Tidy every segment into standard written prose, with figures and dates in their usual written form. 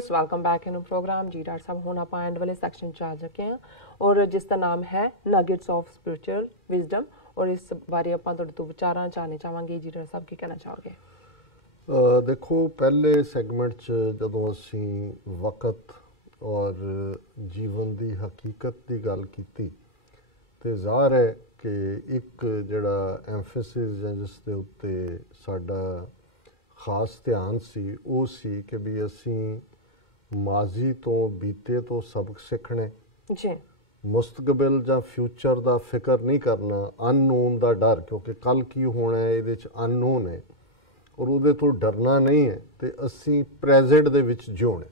Viewers welcome back in program जी doctor साहब हुण आपां एंड वाले सैक्शन च आ चुके हैं और जिसका नाम है नगेट्स ऑफ स्पिरिचुअल विजडम और इस बारे आपां तुहाडे तो विचारां जानने चाहांगे। जी डॉक्टर साहब की कहना चाहोगे? देखो पहले सैगमेंट च जदों असीं वक्त और जीवन की हकीकत की गल कीती ते ज़ाहिर है कि एक जिहड़ा एम्फेसिस है जिस दे उत्ते साडा खास ध्यान सी वो सी कि भी असीं माजी तो बीते तो सबक सीखने जी मुस्तकबिल जां फ्यूचर का फिक्र नहीं करना, अननोन का डर क्योंकि कल की होना है ये अननोन है और उहदे तो डरना नहीं है तो असीं प्रेजेंट दे विच जिउणे।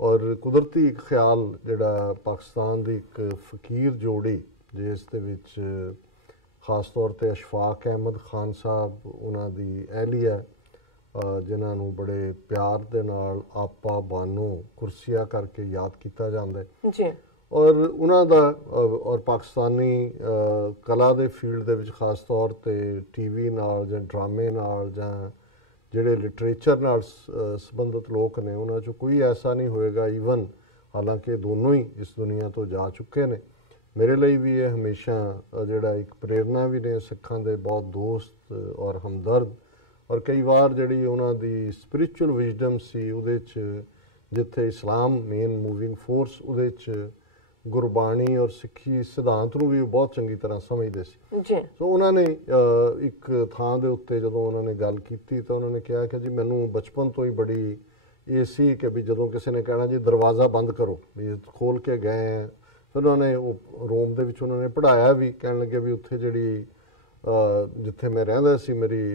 और कुदरती एक ख्याल जिहड़ा पाकिस्तान की एक फकीर जोड़ी जिस दे विच खास तौर पर अशफाक अहमद खान साहब उन्हां दी अहलिया जिन्हां नूं बड़े प्यार दे नाल आपा बानो कुर्सिया करके याद किया जाता है जी और उन्हां दा और पाकिस्तानी कला दे फील्ड दे विच खास तौर पर टीवी नाल जां ड्रामे नाल जां जिहड़े लिटरेचर नाल संबंधित लोग ने उन्हां चों कोई ऐसा नहीं होएगा ईवन हालांकि दोनों ही इस दुनिया तो जा चुके ने। मेरे लिए भी ये हमेशा जिहड़ा एक प्रेरणा भी ने, सिखां दे बहुत दोस्त और हमदर्द और कई बार जिहड़ी उन्हां दी स्पिरिचुअल विजडम सी उहदे च जिथे इस्लाम मेन मूविंग फोर्स उहदे च गुरबाणी और सिੱਖੀ सिद्धांत नूं भी बहुत चंगी तरह समझते सी। जी सो उन्होंने एक थां दे उत्ते जदों उन्होंने गल की तो उन्होंने कहा कि जी मैनू बचपन तो ही बड़ी ये सी कि भी जदों किसी ने कहना जी दरवाज़ा बंद करो भी खोल के गए हैं। फिर उन्होंने रोम दे विच उन्होंने पढ़ाया भी, कहण लगे भी उत्थे जिहड़ी जिथे मैं रहिंदा सी मेरी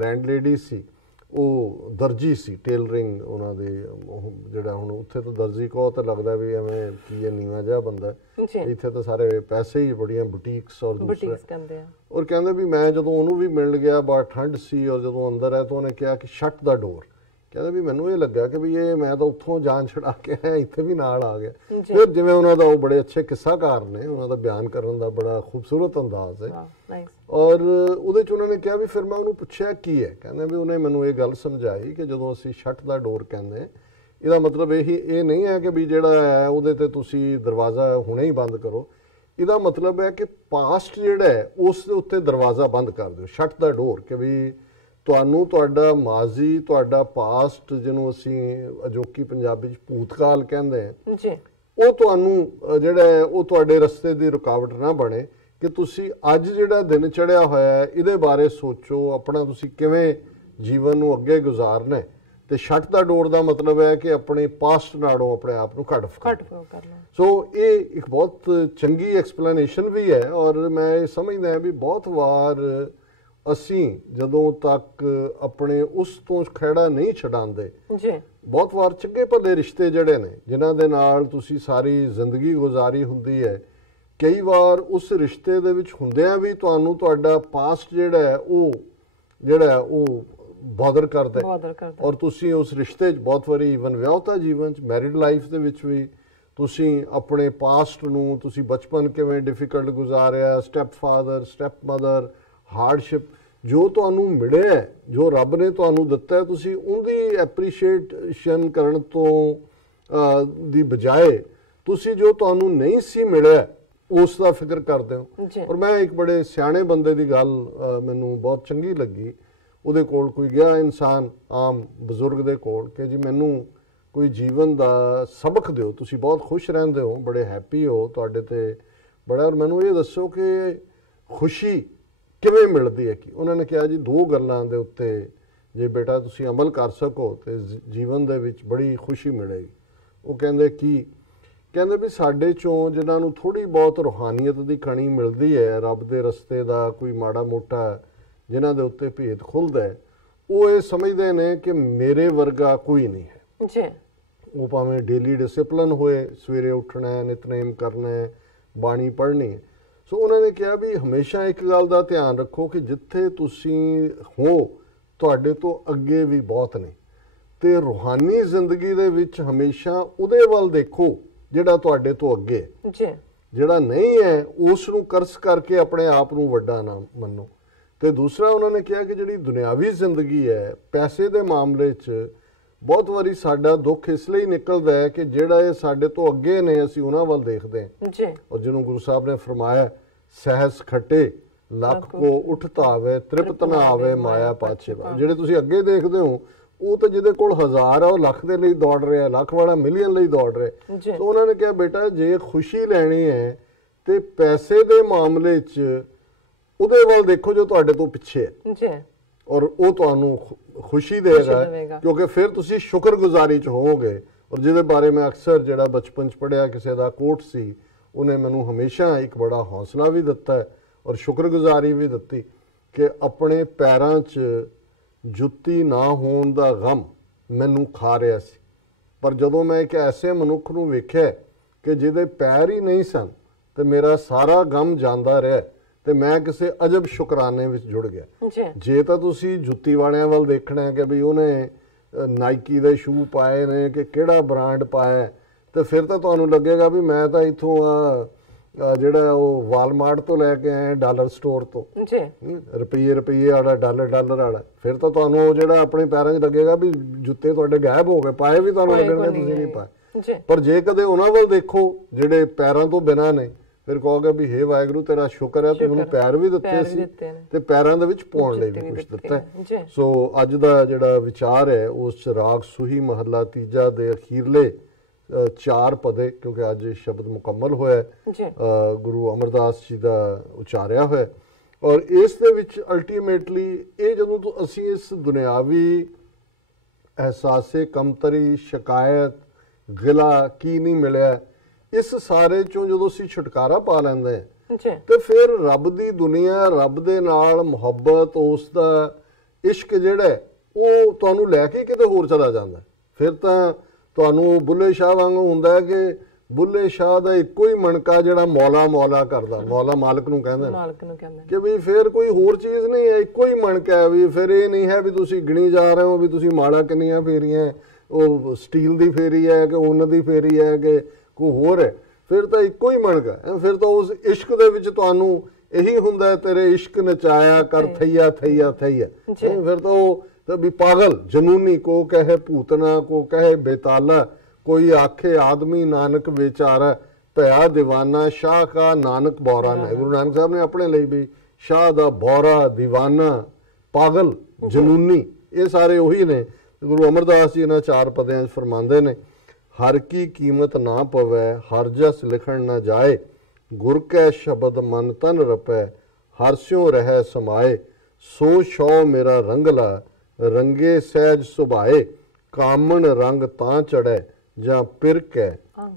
लैंडलेडी सी ਉਹ ਦਰਜੀ ਸੀ, ਟੇਲਰਿੰਗ ਉਹਨਾਂ ਦੇ ਜਿਹੜਾ ਹੁਣ ਉੱਥੇ ਤਾਂ ਦਰਜੀ ਕਹੋ ਤਾਂ ਲੱਗਦਾ ਵੀ ਐਵੇਂ ਕੀ ਇਹ ਨੀਵਾਂ ਜਿਹਾ ਬੰਦਾ, ਇੱਥੇ ਤਾਂ ਸਾਰੇ ਪੈਸੇ ਹੀ ਬੜੀਆਂ ਬੁਟੀਕਸ ਔਰ ਦੂਸਰੇ ਕਹਿੰਦੇ ਆ। ਔਰ ਕਹਿੰਦੇ ਵੀ ਮੈਂ ਜਦੋਂ ਉਹਨੂੰ ਵੀ ਮਿਲ ਗਿਆ ਬੜਾ ਠੰਡ ਸੀ ਔਰ ਜਦੋਂ ਅੰਦਰ ਆਇਆ ਤਾਂ ਉਹਨੇ ਕਿਹਾ ਕਿ ਸ਼ਟ ਦਾ ਡੋਰ। ਕਹਿੰਦੇ ਵੀ ਮੈਨੂੰ ਇਹ ਲੱਗਾ ਕਿ ਵੀ ਇਹ ਮੈਂ ਤਾਂ ਉੱਥੋਂ ਜਾਨ ਛੁਡਾ ਕੇ ਆਇਆ ਇੱਥੇ ਵੀ ਨਾਲ ਆ ਗਿਆ। ਫਿਰ ਜਿਵੇਂ ਉਹਨਾਂ ਦਾ ਉਹ ਬੜੇ ਅੱਛੇ ਕਿੱਸਾਕਾਰ ਨੇ, ਉਹਨਾਂ ਦਾ ਬਿਆਨ ਕਰਨ ਦਾ ਬੜਾ ਖੂਬਸੂਰਤ ਅੰਦਾਜ਼ ਹੈ ਔਰ ਉਹਦੇ 'ਚ ਉਹਨਾਂ ਨੇ ਕਿਹਾ ਵੀ ਫਿਰ ਮੈਂ ਉਹਨੂੰ ਪੁੱਛਿਆ ਕੀ ਹੈ, ਕਹਿੰਦੇ ਵੀ ਉਹਨੇ ਮੈਨੂੰ ਇਹ ਗੱਲ ਸਮਝਾਈ ਕਿ ਜਦੋਂ ਅਸੀਂ ਸ਼ਟ ਦਾ ਡੋਰ ਕਹਿੰਦੇ ਇਹਦਾ ਮਤਲਬ ਇਹ ਨਹੀਂ ਹੈ ਕਿ ਵੀ ਜਿਹੜਾ ਹੈ ਉਹਦੇ 'ਤੇ ਤੁਸੀਂ ਦਰਵਾਜ਼ਾ ਹੁਣੇ ਹੀ ਬੰਦ ਕਰੋ। ਇਹਦਾ ਮਤਲਬ ਹੈ ਕਿ ਪਾਸਟ ਜਿਹੜਾ ਹੈ ਉਸ ਦੇ ਉੱਤੇ ਦਰਵਾਜ਼ਾ ਬੰਦ ਕਰ ਦਿਓ, ਸ਼ਟ ਦਾ ਡੋਰ, ਕਿ ਵੀ ਤੁਹਾਨੂੰ ਤੁਹਾਡਾ ਮਾਜ਼ੀ ਤੁਹਾਡਾ ਪਾਸਟ ਜਿਹਨੂੰ ਅਸੀਂ ਅਜੋਕੀ ਪੰਜਾਬੀ 'ਚ ਭੂਤਕਾਲ ਕਹਿੰਦੇ ਹਾਂ ਜੀ ਉਹ ਤੁਹਾਨੂੰ ਜਿਹੜਾ ਹੈ ਉਹ ਤੁਹਾਡੇ ਰਸਤੇ ਦੀ ਰੁਕਾਵਟ ਨਾ ਬਣੇ ਕਿ ਤੁਸੀਂ ਅੱਜ ਜਿਹੜਾ ਦਿਨ ਚੜ੍ਹਿਆ ਹੋਇਆ ਹੈ ਇਹਦੇ ਬਾਰੇ ਸੋਚੋ, ਆਪਣਾ ਤੁਸੀਂ ਕਿਵੇਂ ਜੀਵਨ ਨੂੰ ਅੱਗੇ ਗੁਜ਼ਾਰਨਾ ਹੈ। ਤੇ ਸ਼ਟ ਦਾ ਡੋਰ ਦਾ ਮਤਲਬ ਹੈ ਕਿ ਆਪਣੇ ਪਾਸਟ ਨਾਲੋਂ ਆਪਣੇ ਆਪ ਨੂੰ ਘੱਟ ਕਰਨਾ। ਸੋ ਇਹ ਇੱਕ ਬਹੁਤ ਚੰਗੀ ਐਕਸਪਲੇਨੇਸ਼ਨ ਵੀ ਹੈ ਔਰ ਮੈਂ ਇਹ ਸਮਝਦਾ ਵੀ ਬਹੁਤ ਵਾਰ ਅਸੀਂ ਜਦੋਂ ਤੱਕ ਆਪਣੇ ਉਸ ਤੋਂ ਖਹਿੜਾ ਨਹੀਂ ਛਡਾਉਂਦੇ ਬਹੁਤ ਵਾਰ ਚੰਗੇ ਭਲੇ ਰਿਸ਼ਤੇ ਜਿਹੜੇ ਨੇ ਜਿਨ੍ਹਾਂ ਦੇ ਨਾਲ ਤੁਸੀਂ ਸਾਰੀ ਜ਼ਿੰਦਗੀ ਗੁਜ਼ਾਰੀ ਹੁੰਦੀ ਹੈ, ਕਈ ਵਾਰ ਉਸ ਰਿਸ਼ਤੇ ਦੇ ਵਿੱਚ ਹੁੰਦਿਆਂ ਵੀ ਤੁਹਾਨੂੰ ਤੁਹਾਡਾ ਪਾਸਟ ਜਿਹੜਾ ਉਹ ਬਾਦਰ ਕਰਦਾ ਔਰ ਤੁਸੀਂ ਉਸ ਰਿਸ਼ਤੇ 'ਚ ਬਹੁਤ ਵਾਰੀ ਈਵਨ ਵਿਆਹਤਾ ਜੀਵਨ 'ਚ ਮੈਰਿਡ ਲਾਈਫ ਦੇ ਵਿੱਚ ਵੀ ਤੁਸੀਂ ਆਪਣੇ ਪਾਸਟ ਨੂੰ ਤੁਸੀਂ ਬਚਪਨ ਕਿਵੇਂ ਡਿਫਿਕਲਟ ਗੁਜ਼ਾਰਿਆ, step father step mother hardship ਜੋ ਤੁਹਾਨੂੰ ਮਿਲਿਆ ਜੋ ਰੱਬ ਨੇ ਤੁਹਾਨੂੰ ਦਿੱਤਾ ਹੈ ਤੁਸੀਂ ਉਹਦੀ ਐਪਰੀਸ਼ੀਏਸ਼ਨ ਕਰਨ ਤੋਂ ਦੀ ਬਜਾਏ ਤੁਸੀਂ ਜੋ ਤੁਹਾਨੂੰ ਨਹੀਂ ਸੀ ਮਿਲਿਆ ਉਸ ਦਾ ਫਿਕਰ ਕਰਦੇ ਹੋ। ਔਰ ਮੈਂ ਇੱਕ ਬੜੇ ਸਿਆਣੇ ਬੰਦੇ ਦੀ ਗੱਲ ਮੈਨੂੰ ਬਹੁਤ ਚੰਗੀ ਲੱਗੀ, ਉਹਦੇ ਕੋਲ ਕੋਈ ਗਿਆ ਇਨਸਾਨ ਆਮ ਬਜ਼ੁਰਗ ਦੇ ਕੋਲ ਕਿ ਜੀ ਮੈਨੂੰ ਕੋਈ ਜੀਵਨ ਦਾ ਸਬਕ ਦਿਓ, ਤੁਸੀਂ ਬਹੁਤ ਖੁਸ਼ ਰਹਿੰਦੇ ਹੋ, ਬੜੇ ਹੈਪੀ ਹੋ, ਤੁਹਾਡੇ ਤੇ ਬੜਾ, ਔਰ ਮੈਨੂੰ ਇਹ ਦੱਸੋ ਕਿ ਖੁਸ਼ੀ ਕਿਵੇਂ ਮਿਲਦੀ ਹੈ। ਕਿ ਉਹਨਾਂ ਨੇ ਕਿਹਾ ਜੀ ਦੋ ਗੱਲਾਂ ਦੇ ਉੱਤੇ ਜੇ ਬੇਟਾ ਤੁਸੀਂ ਅਮਲ ਕਰ ਸਕੋ ਤੇ ਜੀਵਨ ਦੇ ਵਿੱਚ ਬੜੀ ਖੁਸ਼ੀ ਮਿਲੇਗੀ। ਉਹ ਕਹਿੰਦੇ ਕੀ? ਕਹਿੰਦੇ ਵੀ ਸਾਡੇ ਚੋਂ ਜਿਨ੍ਹਾਂ ਨੂੰ ਥੋੜ੍ਹੀ ਬਹੁਤ ਰੂਹਾਨੀਅਤ ਦੀ ਕਣੀ ਮਿਲਦੀ ਹੈ, ਰੱਬ ਦੇ ਰਸਤੇ ਦਾ ਕੋਈ ਮਾੜਾ ਮੋਟਾ ਜਿਨ੍ਹਾਂ ਦੇ ਉੱਤੇ ਭੇਤ ਖੁੱਲ੍ਹਦਾ ਹੈ, ਉਹ ਇਹ ਸਮਝਦੇ ਨੇ ਕਿ ਮੇਰੇ ਵਰਗਾ ਕੋਈ ਨਹੀਂ ਹੈ ਜੀ। ਉਹ ਭਾਵੇਂ ਡੇਲੀ ਡਿਸਿਪਲਿਨ ਹੋਏ, ਸਵੇਰੇ ਉੱਠਣਾ ਹੈ, ਨਿਤਨੇਮ ਕਰਨਾ ਹੈ, ਬਾਣੀ ਪੜ੍ਹਨੀ ਹੈ। ਸੋ ਉਹਨਾਂ ਨੇ ਕਿਹਾ ਵੀ ਹਮੇਸ਼ਾ ਇੱਕ ਗੱਲ ਦਾ ਧਿਆਨ ਰੱਖੋ ਕਿ ਜਿੱਥੇ ਤੁਸੀਂ ਹੋ ਤੁਹਾਡੇ ਤੋਂ ਅੱਗੇ ਵੀ ਬਹੁਤ ਨੇ ਤੇ ਰੂਹਾਨੀ ਜ਼ਿੰਦਗੀ ਦੇ ਵਿੱਚ ਹਮੇਸ਼ਾ ਉਹਦੇ ਵੱਲ ਦੇਖੋ ਜਿਹੜਾ ਤੁਹਾਡੇ ਤੋਂ ਅੱਗੇ ਹੈ। ਜਿਹੜਾ ਨਹੀਂ ਹੈ ਉਸ ਨੂੰ ਕਰਸ ਕਰਕੇ ਆਪਣੇ ਆਪ ਨੂੰ ਵੱਡਾ ਨਾ ਮੰਨੋ। ਤੇ ਦੂਸਰਾ ਉਹਨਾਂ ਨੇ ਕਿਹਾ ਕਿ ਜਿਹੜੀ ਦੁਨਿਆਵੀ ਜ਼ਿੰਦਗੀ ਹੈ ਪੈਸੇ ਦੇ ਮਾਮਲੇ 'ਚ ਬਹੁਤ ਵਾਰੀ ਸਾਡਾ ਦੁੱਖ ਇਸ ਲਈ ਨਿਕਲਦਾ ਹੈ ਕਿ ਜਿਹੜਾ ਇਹ ਸਾਡੇ ਤੋਂ ਅੱਗੇ ਨੇ ਅਸੀਂ ਉਹਨਾਂ ਵੱਲ ਦੇਖਦੇ ਹਾਂ ਜੀ। ਔਰ ਜਿਹਨੂੰ ਗੁਰੂ ਸਾਹਿਬ ਨੇ ਫਰਮਾਇਆ ਸਹਿਸ ਖੱਟੇ ਲੱਖ ਕੋ ਉਠਤਾ ਆਵੇ ਤ੍ਰਿਪਤ ਨਾ ਆਵੇ ਮਾਇਆ ਪਾਛੇ। ਜਿਹੜੇ ਤੁਸੀਂ ਅੱਗੇ ਦੇਖਦੇ ਹੋ ਉਹ ਤਾਂ ਜਿਹਦੇ ਕੋਲ 1000 ਆ ਉਹ ਲੱਖ ਦੇ ਲਈ ਦੌੜ ਰਿਹਾ, ਲੱਖ ਵਾਲਾ ਮਿਲੀਅਨ ਲਈ ਦੌੜ ਰਿਹਾ। ਸੋ ਉਹਨਾਂ ਨੇ ਕਿਹਾ ਬੇਟਾ ਜੇ ਖੁਸ਼ੀ ਲੈਣੀ ਹੈ ਤੇ ਪੈਸੇ ਦੇ ਮਾਮਲੇ 'ਚ ਉਹਦੇ ਵੱਲ ਦੇਖੋ ਜੋ ਤੁਹਾਡੇ ਤੋਂ ਪਿੱਛੇ ਹੈ ਜੀ, ਔਰ ਉਹ ਤੁਹਾਨੂੰ ਖੁਸ਼ੀ ਦੇਗਾ ਕਿਉਂਕਿ ਫਿਰ ਤੁਸੀਂ ਸ਼ੁਕਰਗੁਜ਼ਾਰੀ 'ਚ ਹੋਵੋਗੇ। ਔਰ ਜਿਹਦੇ ਬਾਰੇ ਮੈਂ ਅਕਸਰ ਜਿਹੜਾ ਬਚਪਨ 'ਚ ਪੜ੍ਹਿਆ ਕਿਸੇ ਦਾ ਕੋਟ ਸੀ, ਉਹਨੇ ਮੈਨੂੰ ਹਮੇਸ਼ਾ ਇੱਕ ਬੜਾ ਹੌਸਲਾ ਵੀ ਦਿੱਤਾ ਹੈ ਔਰ ਸ਼ੁਕਰਗੁਜ਼ਾਰੀ ਵੀ ਦਿੱਤੀ ਕਿ ਆਪਣੇ ਪੈਰਾਂ 'ਚ ਜੁੱਤੀ ਨਾ ਹੋਣ ਦਾ ਗਮ ਮੈਨੂੰ ਖਾ ਰਿਹਾ ਸੀ, ਪਰ ਜਦੋਂ ਮੈਂ ਇੱਕ ਐਸੇ ਮਨੁੱਖ ਨੂੰ ਵੇਖਿਆ ਕਿ ਜਿਹਦੇ ਪੈਰ ਹੀ ਨਹੀਂ ਸਨ ਤੇ ਮੇਰਾ ਸਾਰਾ ਗਮ ਜਾਂਦਾ ਰਿਹਾ ਤੇ ਮੈਂ ਕਿਸੇ ਅਜਬ ਸ਼ੁਕਰਾਨੇ ਵਿੱਚ ਜੁੜ ਗਿਆ। ਜੇ ਤਾਂ ਤੁਸੀਂ ਜੁੱਤੀ ਵਾਲਿਆਂ ਵੱਲ ਦੇਖਣਾ ਹੈ ਕਿ ਵੀ ਉਹਨੇ ਨਾਈਕੀ ਦੇ ਸ਼ੂ ਪਾਏ ਨੇ ਕਿ ਕਿਹੜਾ ਬ੍ਰਾਂਡ ਪਾਇਆ, ਤੇ ਫਿਰ ਤਾਂ ਤੁਹਾਨੂੰ ਲੱਗੇਗਾ ਵੀ ਮੈਂ ਤਾਂ ਇੱਥੋਂ ਜਿਹੜਾ ਉਹ ਵਾਲਮਾਰਟ ਤੋਂ ਲੈ ਕੇ ਆਏ ਡਾਲਰ ਸਟੋਰ ਤੋਂ ਜੀ, ਰੁਪਈਏ ਵਾਲਾ ਡਾਲਰ ਵਾਲਾ। ਫਿਰ ਤਾਂ ਤੁਹਾਨੂੰ ਉਹ ਜਿਹੜਾ ਆਪਣੇ ਪੈਰਾਂ 'ਚ ਲੱਗੇਗਾ ਵੀ ਜੁੱਤੇ ਤੁਹਾਡੇ ਗਾਇਬ ਹੋ ਗਏ, ਪਾਏ ਵੀ ਤੁਹਾਨੂੰ ਲੱਗਣਗੇ ਤੁਸੀਂ ਨਹੀਂ ਪਾਏ। ਪਰ ਜੇ ਕਦੇ ਉਹਨਾਂ ਵੱਲ ਦੇਖੋ ਜਿਹੜੇ ਪੈਰਾਂ ਤੋਂ ਬਿਨਾਂ ਨੇ, ਫਿਰ ਕਹੋਗੇ ਵੀ ਹੇ ਵਾਹਿਗੁਰੂ ਤੇਰਾ ਸ਼ੁਕਰ ਹੈ ਤੂੰ ਮੈਨੂੰ ਪੈਰ ਵੀ ਦਿੱਤੇ ਸੀ ਤੇ ਪੈਰਾਂ ਦੇ ਵਿੱਚ ਪਾਉਣ ਲਈ ਵੀ ਕੁਝ ਦਿੱਤਾ। ਸੋ ਅੱਜ ਦਾ ਜਿਹੜਾ ਵਿਚਾਰ ਹੈ ਉਸ ਰਾਗ ਸੂਹੀ ਮਹੱਲਾ ਤੀਜਾ ਦੇ ਅਖੀਰਲੇ 4 ਪਦੇ, ਕਿਉਂਕਿ ਅੱਜ ਇਹ ਸ਼ਬਦ ਮੁਕੰਮਲ ਹੋਇਆ ਗੁਰੂ ਅਮਰਦਾਸ ਜੀ ਦਾ ਉਚਾਰਿਆ ਹੋਇਆ। ਔਰ ਇਸ ਦੇ ਵਿੱਚ ਅਲਟੀਮੇਟਲੀ ਇਹ ਜਦੋਂ ਤੋਂ ਅਸੀਂ ਇਸ ਦੁਨਿਆਵੀ ਅਹਿਸਾਸੇ ਕਮਤਰੀ ਸ਼ਿਕਾਇਤ ਗਿਲਾ ਕੀ ਨਹੀਂ ਮਿਲਿਆ ਇਸ ਸਾਰੇ ਚੋਂ ਜਦੋਂ ਅਸੀਂ ਛੁਟਕਾਰਾ ਪਾ ਲੈਂਦੇ ਹਾਂ ਤੇ ਫਿਰ ਰੱਬ ਦੀ ਦੁਨੀਆ, ਰੱਬ ਦੇ ਨਾਲ ਮੁਹੱਬਤ, ਉਸ ਦਾ ਇਸ਼ਕ ਜਿਹੜਾ ਉਹ ਤੁਹਾਨੂੰ ਲੈ ਕੇ ਕਿਤੇ ਹੋਰ ਚਲਾ ਜਾਂਦਾ। ਫਿਰ ਤਾਂ ਤੁਹਾਨੂੰ ਬੁੱਲੇ ਸ਼ਾਹ ਵਾਂਗੂ ਹੁੰਦਾ ਕਿ ਬੁੱਲੇ ਸ਼ਾਹ ਦਾ ਇੱਕੋ ਹੀ ਮਣਕਾ ਜਿਹੜਾ ਮੌਲਾ ਕਰਦਾ, ਮੌਲਾ ਮਾਲਕ ਨੂੰ ਕਹਿੰਦੇ ਕਿ ਵੀ ਫਿਰ ਕੋਈ ਹੋਰ ਚੀਜ਼ ਨਹੀਂ ਹੈ, ਇੱਕੋ ਹੀ ਮਣਕਾ ਹੈ। ਵੀ ਫਿਰ ਇਹ ਨਹੀਂ ਹੈ ਵੀ ਤੁਸੀਂ ਗਿਣੀ ਜਾ ਰਹੇ ਹੋ ਵੀ ਤੁਸੀਂ ਮਾਲਾ ਕਿੰਨੀਆਂ ਫੇਰੀਆਂ, ਉਹ ਸਟੀਲ ਦੀ ਫੇਰੀ ਹੈ ਕਿ ਉੱਨ ਦੀ ਫੇਰੀ ਹੈ ਕਿ ਕੋਈ ਹੋਰ ਹੈ। ਫਿਰ ਤਾਂ ਇੱਕੋ ਹੀ ਮਣਕਾ ਹੈ। ਫਿਰ ਤਾਂ ਉਸ ਇਸ਼ਕ ਦੇ ਵਿੱਚ ਤੁਹਾਨੂੰ ਇਹੀ ਹੁੰਦਾ ਤੇਰੇ ਇਸ਼ਕ ਨਚਾਇਆ ਕਰ ਥਈਆ ਥਈਆ ਥਈਆ। ਫਿਰ ਤਾਂ ਉਹ ਵੀ ਪਾਗਲ ਜਨੂਨੀ ਕੋ ਕਹੇ ਭੂਤਨਾ ਕੋ ਕਹੇ ਬੇਤਾਲਾ, ਕੋਈ ਆਖੇ ਆਦਮੀ ਨਾਨਕ ਵਿਚਾਰਾ ਭਇਆ ਦੀਵਾਨਾ ਸ਼ਾਹ ਕਾ ਨਾਨਕ ਬੌਰਾ ਨਾ। ਗੁਰੂ ਨਾਨਕ ਸਾਹਿਬ ਨੇ ਆਪਣੇ ਲਈ ਵੀ ਸ਼ਾਹ ਦਾ ਬੌਰਾ, ਦੀਵਾਨਾ, ਪਾਗਲ, ਜਨੂਨੀ ਇਹ ਸਾਰੇ ਉਹੀ ਨੇ। ਗੁਰੂ ਅਮਰਦਾਸ ਜੀ ਇਹਨਾਂ 4 ਪਦਿਆਂ 'ਚ ਫਰਮਾਉਂਦੇ ਨੇ ਹਰ ਕੀ ਕੀਮਤ ਨਾ ਪਵੈ ਹਰ ਜਸ ਲਿਖਣ ਨਾ ਜਾਏ, ਗੁਰ ਕੈ ਸ਼ਬਦ ਮਨ ਤਨ ਰਪੈ ਹਰ ਸਿਉ ਰਹਿ ਸਮਾਏ, ਸੋ ਸ਼ੌ ਮੇਰਾ ਰੰਗਲਾ ਰੰਗੇ ਸਹਿਜ ਸੁਭਾਏ, ਕਾਮਣ ਰੰਗ ਤਾਂ ਚੜੈ ਜਾਂ ਪਿਰ ਕੈ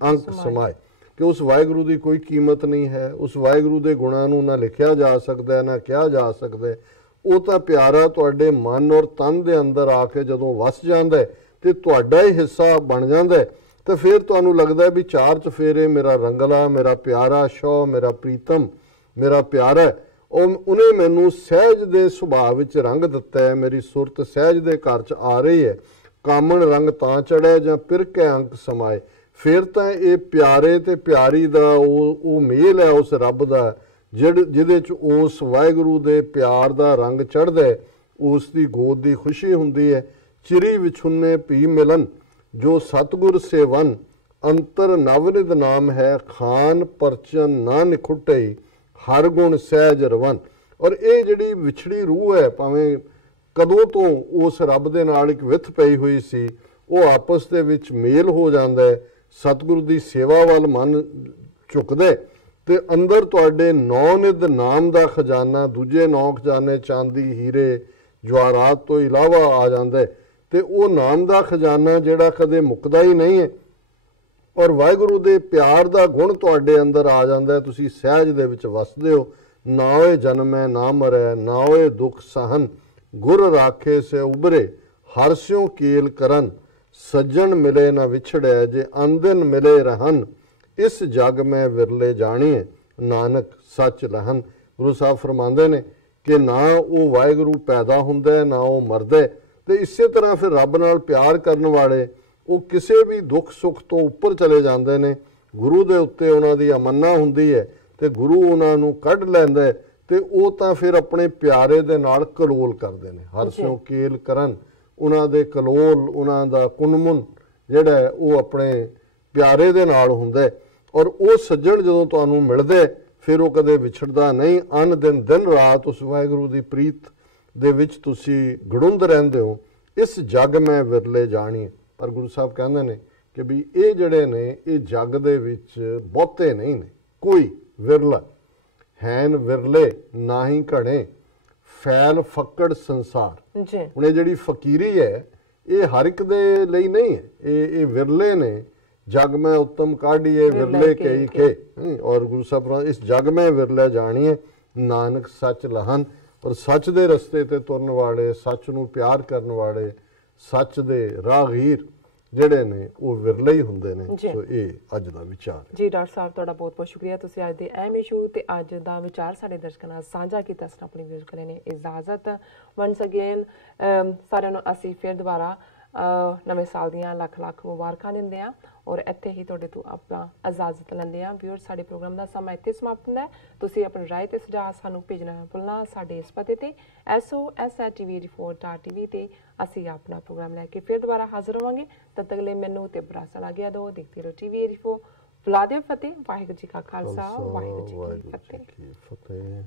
ਅੰਕ ਸਮਾਏ। ਕਿ ਉਸ ਵਾਹਿਗੁਰੂ ਦੀ ਕੋਈ ਕੀਮਤ ਨਹੀਂ ਹੈ, ਉਸ ਵਾਹਿਗੁਰੂ ਦੇ ਗੁਣਾਂ ਨੂੰ ਨਾ ਲਿਖਿਆ ਜਾ ਸਕਦਾ ਨਾ ਕਿਹਾ ਜਾ ਸਕਦਾ। ਉਹ ਤਾਂ ਪਿਆਰਾ ਤੁਹਾਡੇ ਮਨ ਔਰ ਤਨ ਦੇ ਅੰਦਰ ਆ ਕੇ ਜਦੋਂ ਵਸ ਜਾਂਦਾ ਤੇ ਤੁਹਾਡਾ ਹੀ ਹਿੱਸਾ ਬਣ ਜਾਂਦਾ ਤੇ ਫਿਰ ਤੁਹਾਨੂੰ ਲੱਗਦਾ ਵੀ 4 ਚਫੇਰੇ ਮੇਰਾ ਰੰਗਲਾ, ਮੇਰਾ ਪਿਆਰਾ, ਸ਼ੌ ਮੇਰਾ ਪ੍ਰੀਤਮ, ਮੇਰਾ ਪਿਆਰਾ, ਉਹਨੇ ਮੈਨੂੰ ਸਹਿਜ ਦੇ ਸੁਭਾਅ ਵਿੱਚ ਰੰਗ ਦਿੱਤਾ ਹੈ, ਮੇਰੀ ਸੁਰਤ ਸਹਿਜ ਦੇ ਘਰ 'ਚ ਆ ਰਹੀ ਹੈ। ਕਾਮਣ ਰੰਗ ਤਾਂ ਚੜ੍ਹੇ ਜਾਂ ਪਿਰ ਕੇ ਅੰਕ ਸਮਾਏ। ਫਿਰ ਤਾਂ ਇਹ ਪਿਆਰੇ ਤੇ ਪਿਆਰੀ ਦਾ ਉਹ ਮੇਲ ਹੈ ਉਸ ਰੱਬ ਦਾ ਜਿਹਦੇ 'ਚ ਉਸ ਵਾਹਿਗੁਰੂ ਦੇ ਪਿਆਰ ਦਾ ਰੰਗ ਚੜ੍ਹਦਾ, ਉਸ ਦੀ ਗੋਦ ਦੀ ਖੁਸ਼ੀ ਹੁੰਦੀ ਹੈ। ਚਿਰੀ ਵਿਛੁੰਨੇ ਭੀ ਮਿਲਨ ਜੋ ਸਤਿਗੁਰ ਸੇਵਨ, ਅੰਤਰ ਨਵਨਿਧ ਨਾਮ ਹੈ ਖਾਨ ਪਰਚਨ ਨਾ ਨਿਖੁੱਟੇ, ਹਰ ਗੁਣ ਸਹਿਜ ਰਵਨ। ਔਰ ਇਹ ਜਿਹੜੀ ਵਿਛੜੀ ਰੂਹ ਹੈ, ਭਾਵੇਂ ਕਦੋਂ ਤੋਂ ਉਸ ਰੱਬ ਦੇ ਨਾਲ ਇੱਕ ਵਿਥ ਪਈ ਹੋਈ ਸੀ, ਉਹ ਆਪਸ ਦੇ ਵਿੱਚ ਮੇਲ ਹੋ ਜਾਂਦਾ ਹੈ, ਸਤਿਗੁਰੂ ਦੀ ਸੇਵਾ ਵੱਲ ਮਨ ਝੁਕਦਾ ਤੇ ਅੰਦਰ ਤੁਹਾਡੇ ਨੌਨਿਧ ਨਾਮ ਦਾ ਖਜ਼ਾਨਾ, ਦੂਜੇ 9 ਖਜ਼ਾਨੇ ਚਾਂਦੀ ਹੀਰੇ ਜਵਾਹਰਾਤ ਤੋਂ ਇਲਾਵਾ ਆ ਜਾਂਦਾ ਤੇ ਉਹ ਨਾਮ ਦਾ ਖਜ਼ਾਨਾ ਜਿਹੜਾ ਕਦੇ ਮੁੱਕਦਾ ਹੀ ਨਹੀਂ ਹੈ। ਔਰ ਵਾਹਿਗੁਰੂ ਦੇ ਪਿਆਰ ਦਾ ਗੁਣ ਤੁਹਾਡੇ ਅੰਦਰ ਆ ਜਾਂਦਾ, ਤੁਸੀਂ ਸਹਿਜ ਦੇ ਵਿੱਚ ਵਸਦੇ ਹੋ। ਨਾ ਹੋਏ ਜਨਮੈ ਨਾ ਮਰੈ, ਨਾ ਹੋਏ ਦੁੱਖ ਸਹਨ, ਗੁਰ ਰਾਖੇ ਸੇ ਉਬਰੇ, ਹਰ ਸਿਉ ਕੀਲ ਕਰਨ, ਸੱਜਣ ਮਿਲੇ ਨਾ ਵਿਛੜੈ, ਜੇ ਅੰਦਨ ਮਿਲੇ ਰਹਨ, ਇਸ ਜਗ ਮੈਂ ਵਿਰਲੇ ਜਾਣੀਏ, ਨਾਨਕ ਸੱਚ ਲਹਨ। ਗੁਰੂ ਸਾਹਿਬ ਫਰਮਾਉਂਦੇ ਨੇ ਕਿ ਨਾ ਉਹ ਵਾਹਿਗੁਰੂ ਪੈਦਾ ਹੁੰਦਾ ਨਾ ਉਹ ਮਰਦਾ, ਤੇ ਇਸੇ ਤਰ੍ਹਾਂ ਫਿਰ ਰੱਬ ਨਾਲ ਪਿਆਰ ਕਰਨ ਵਾਲੇ ਉਹ ਕਿਸੇ ਵੀ ਦੁੱਖ ਸੁੱਖ ਤੋਂ ਉੱਪਰ ਚਲੇ ਜਾਂਦੇ ਨੇ। ਗੁਰੂ ਦੇ ਉੱਤੇ ਉਹਨਾਂ ਦੀ ਅਮੰਨਾ ਹੁੰਦੀ ਹੈ ਤੇ ਗੁਰੂ ਉਹਨਾਂ ਨੂੰ ਕੱਢ ਲੈਂਦਾ ਤੇ ਉਹ ਤਾਂ ਫਿਰ ਆਪਣੇ ਪਿਆਰੇ ਦੇ ਨਾਲ ਕਲੋਲ ਕਰਦੇ ਨੇ। ਹਰ ਸਿਉ ਕੀਲ ਕਰਨ, ਉਹਨਾਂ ਦੇ ਕਲੋਲ, ਉਹਨਾਂ ਦਾ ਕੁਨਮੁਨ ਜਿਹੜਾ ਹੈ ਉਹ ਆਪਣੇ ਪਿਆਰੇ ਦੇ ਨਾਲ ਹੁੰਦਾ ਹੈ। ਔਰ ਉਹ ਸੱਜਣ ਜਦੋਂ ਤੁਹਾਨੂੰ ਮਿਲਦੇ ਫਿਰ ਉਹ ਕਦੇ ਵਿਛੜਦਾ ਨਹੀਂ। ਅਨ ਦਿਨ ਰਾਤ ਉਸ ਵਾਹਿਗੁਰੂ ਦੀ ਪ੍ਰੀਤ ਦੇ ਵਿੱਚ ਤੁਸੀਂ ਗੜੁੰਦ ਰਹਿੰਦੇ ਹੋ। ਇਸ ਜੱਗ ਮੈਂ ਵਿਰਲੇ ਜਾਣੀ। ਪਰ ਗੁਰੂ ਸਾਹਿਬ ਕਹਿੰਦੇ ਨੇ ਕਿ ਵੀ ਇਹ ਜਿਹੜੇ ਨੇ ਇਹ ਜੱਗ ਦੇ ਵਿੱਚ ਬਹੁਤੇ ਨਹੀਂ ਨੇ, ਕੋਈ ਵਿਰਲਾ ਹੈਨ ਵਿਰਲੇ ਨਾਹੀ ਘਣੇ ਫੈਲ ਫੱਕੜ ਸੰਸਾਰ। ਜੀ ਹੁਣ ਇਹ ਜਿਹੜੀ ਫਕੀਰੀ ਹੈ ਇਹ ਹਰ ਇੱਕ ਦੇ ਲਈ ਨਹੀਂ ਹੈ, ਇਹ ਵਿਰਲੇ ਨੇ। ਜਗ ਮੈਂ ਉੱਤਮ ਕਾਢੀਏ ਵਿਰਲੇ ਕਈ ਕੇ। ਔਰ ਗੁਰੂ ਸਾਹਿਬ ਇਸ ਜਗ ਮੈਂ ਵਿਰਲੇ ਜਾਣੀਏ ਨਾਨਕ ਸੱਚ ਲਹਨ। ਔਰ ਸੱਚ ਦੇ ਰਸਤੇ ਤੇ ਤੁਰਨ ਵਾਲੇ, ਸੱਚ ਨੂੰ ਪਿਆਰ ਕਰਨ ਵਾਲੇ, ਸੱਚ ਦੇ ਰਾਹਗੀਰ ਜਿਹੜੇ ਨੇ ਉਹ ਵਿਰਲੇ ਹੀ ਹੁੰਦੇ ਨੇ। ਸੋ ਇਹ ਅੱਜ ਦਾ ਵਿਚਾਰ ਹੈ ਜੀ। ਡਾਕਟਰ ਸਾਹਿਬ ਤੁਹਾਡਾ ਬਹੁਤ ਬਹੁਤ ਸ਼ੁਕਰੀਆ, ਤੁਸੀਂ ਅੱਜ ਦੇ ਅਹਿਮ ਇਸ਼ੂ ਤੇ ਅੱਜ ਦਾ ਵਿਚਾਰ ਸਾਡੇ ਦਰਸ਼ਕਾਂ ਨਾਲ ਸਾਂਝਾ ਕੀਤਾ। ਸਨ ਆਪਣੀ ਵਿਊਜ਼ ਕਰੇ ਨੇ ਇਜਾਜ਼ਤ। ਵਨਸ ਅਗੇਨ ਸਾਰਿਆਂ ਨੂੰ ਅਸੀਂ ਫਿਰ ਦੁਬਾਰਾ ਨਵੇਂ ਸਾਲ ਦੀਆਂ ਲੱਖ ਲੱਖ ਮੁਬਾਰਕਾਂ ਦਿੰਦੇ ਹਾਂ ਔਰ ਇੱਥੇ ਹੀ ਤੁਹਾਡੇ ਤੋਂ ਆਪਾਂ ਇਜਾਜ਼ਤ ਲੈਂਦੇ ਹਾਂ। ਵਿਊਅਰ ਸਾਡੇ ਪ੍ਰੋਗਰਾਮ ਦਾ ਸਮਾਂ ਇੱਥੇ ਸਮਾਪਤ ਹੁੰਦਾ ਹੈ। ਤੁਸੀਂ ਆਪਣੀ ਰਾਏ ਤੇ ਸੁਝਾਅ ਸਾਨੂੰ ਭੇਜਣਾ ਨਾ ਭੁੱਲਣਾ। ਸਾਡੇ ਇਸ ਪਤੇ ਤੇ SOS@TV84.tv ਤੇ ਅਸੀਂ ਆਪਣਾ ਪ੍ਰੋਗਰਾਮ ਲੈ ਕੇ ਫਿਰ ਦੁਬਾਰਾ ਹਾਜ਼ਰ ਹੋਵਾਂਗੇ। ਤਦ ਤੱਕ ਲਈ ਮੈਨੂੰ ਤੇ ਬਰਾਸਾ ਲਾ ਗਿਆ ਦੋ। ਦੇਖਦੇ ਰਹੋ TV84। ਬੁਲਾ ਦਿਓ ਫਤਿਹ। ਵਾਹਿਗੁਰੂ ਜੀ ਕਾ ਖਾਲਸਾ, ਵਾਹਿਗੁਰੂ ਜੀ ਕੀ ਫਤਿਹ।